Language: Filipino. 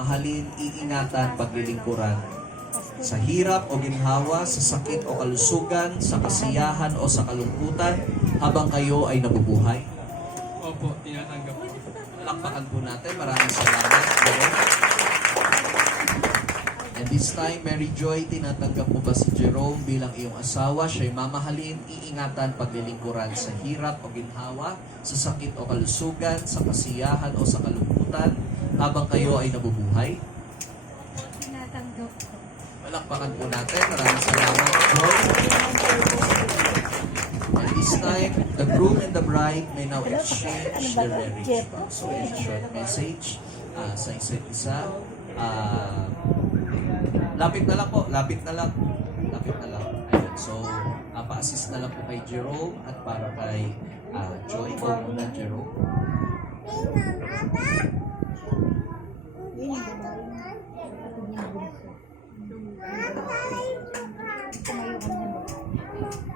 mamahalin, iingatan, paglilingkuran. Sa hirap o ginhawa, sa sakit o kalusugan, sa kasiyahan o sa kalungkutan, habang kayo ay nabubuhay. Opo, tinatanggap ko. Palakpakan po natin. Maraming salamat. Jerome. And this time, Mary Joy, tinatanggap mo ba si Jerome bilang iyong asawa? Siya'y mamahalin, iingatan, paglilingkuran sa hirap o ginhawa, sa sakit o kalusugan, sa kasiyahan o sa kalungkutan, habang kayo ay nabubuhay. Tinatanggap ko. Palakpakan po natin. Maraming salamat, Joy. And this time, the groom and the bride may now exchange their marriage vows. So, a short message sa isa't isa. Lapit na lang po. Lapit na lang. Lapit na lang. Ayun. So, pa-assist na lang po kay Jerome at para kay Joy. Go muna, Jerome.